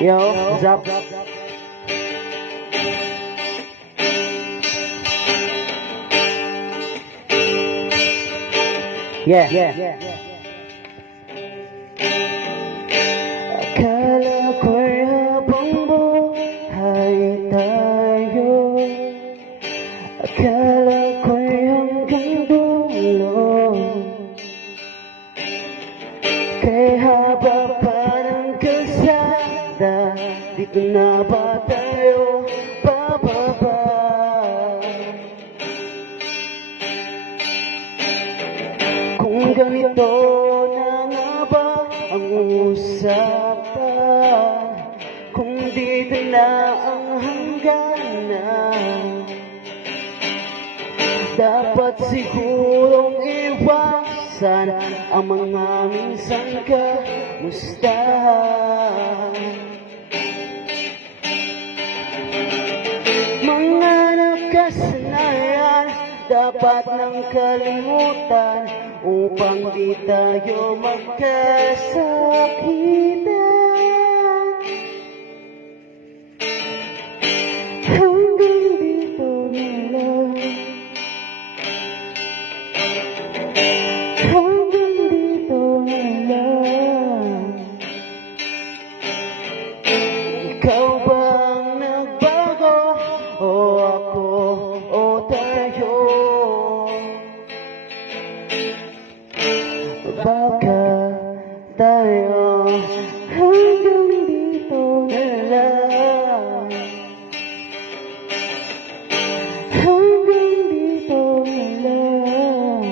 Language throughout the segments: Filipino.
Yo, Zap. Yeah. Akala ko'y habang buhay tayo, akala ko'y hanggang dulo, kay haba pa ng kalsada, dito na ba tayo bababa? Kung ganito na nga ba ang usapan, kung dito na ang hangganan, dapat sigurong iwasan ang mga minsan kamustahan. Mga nakasanayan dapat nang kalimutan upang di tayo magkasakitan. Hanggang dito na lang, hanggang dito na lang. Ikaw ba ang nagbago, o ako, o tayo? Baka tayo hanggang dito na lang, hanggang dito na lang.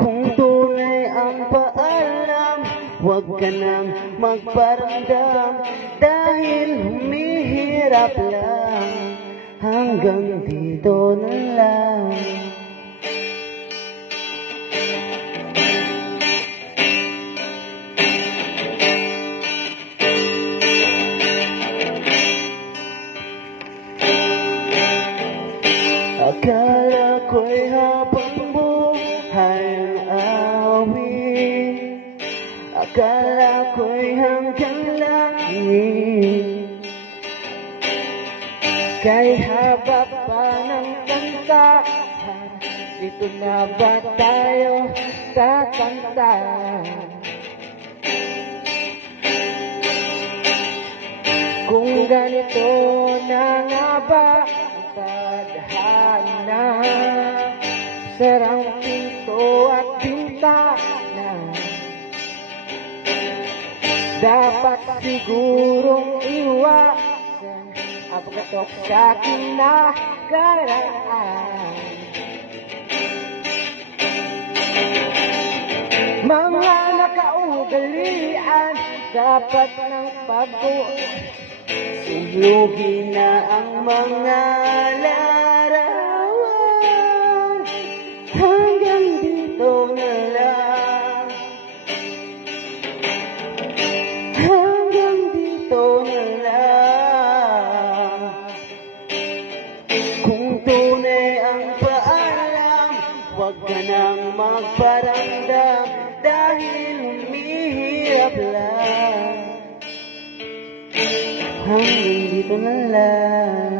Kung tunay ang paalam, huwag ka nang magparamdam, dahil humihirap lang, hanggang dito na lang. Akala ko'y habang buhay ang awit, akala ko'y hanggang langit, kay haba pa ng kantahan, dito na ba tayo kakanta? Kung ganito na nga ba tadhana, sarang pinto at bintana, dapat sigurong iwasan ang pagkatok sa kinakaraan. Mga nakaugalian dapat ng pagbuo, sulugi na ang mga larawan, hanggang dito na lang, hanggang dito na lang. Kung tunay ang paalam, huwag ka nang magparamdam, dahil humihirap lang, hanggang dito na lang.